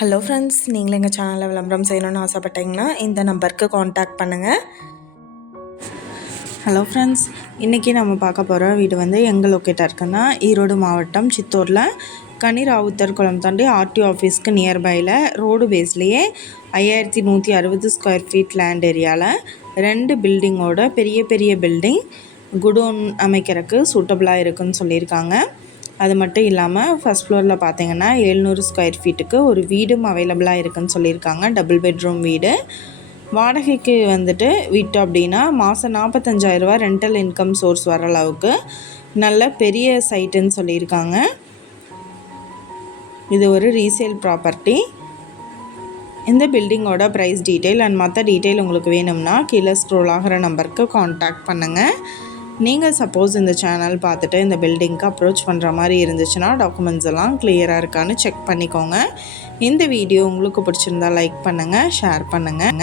Hello friends, நீங்களும் எங்கள் சேனலில் விளம்பரம் செய்யணும்னு ஆசைப்பட்டீங்கன்னா இந்த நம்பருக்கு காண்டாக்ட் பண்ணுங்கள். ஹலோ ஃப்ரெண்ட்ஸ், இன்றைக்கி நம்ம பார்க்க போகிற வீடு வந்து எங்கே லொக்கேட்டாக இருக்குன்னா ஈரோடு மாவட்டம் சித்தூரில் கனிராவுத்தர் குளம் தாண்டி ஆர்டிஓ ஆஃபீஸ்க்கு நியர்பையில் ரோடு பேஸ்லேயே 5160 ஸ்கொயர் ஃபீட் லேண்ட் ஏரியாவில் 2 பில்டிங்கோட பெரிய பில்டிங் குடோன் அமைக்கிறதுக்கு சூட்டபுளாக இருக்குதுன்னு சொல்லியிருக்காங்க. அது மட்டும் இல்லாமல் ஃபஸ்ட் ஃப்ளோரில் பார்த்தீங்கன்னா 700 ஸ்கொயர் ஃபீட்டுக்கு ஒரு வீடும் அவைலபிளாக இருக்குதுன்னு சொல்லியிருக்காங்க. டபுள் பெட்ரூம் வீடு. வாடகைக்கு வந்துட்டு விட்டோம் அப்படின்னா மாதம் 45,000 ரூபா ரெண்டல் இன்கம் சோர்ஸ் வர அளவுக்கு நல்ல பெரிய சைட்டுன்னு சொல்லியிருக்காங்க. இது ஒரு ரீசேல் ப்ராப்பர்ட்டி. இந்த பில்டிங்கோட ப்ரைஸ் டீட்டெயில் அண்ட் மற்ற டீட்டெயில் உங்களுக்கு வேணும்னா கீழே ஸ்க்ரோல் ஆகிற நம்பருக்கு காண்டாக்ட் பண்ணுங்கள். நீங்கள் சப்போஸ் இந்த சேனல் பார்த்துட்டு இந்த பில்டிங்க்கு அப்ரோச் பண்ணுற மாதிரி இருந்துச்சுன்னா டாக்குமெண்ட்ஸ் எல்லாம் கிளியராக இருக்கான்னு செக் பண்ணிக்கோங்க. இந்த வீடியோ உங்களுக்கு பிடிச்சிருந்தா லைக் பண்ணுங்கள், ஷேர் பண்ணுங்கள்.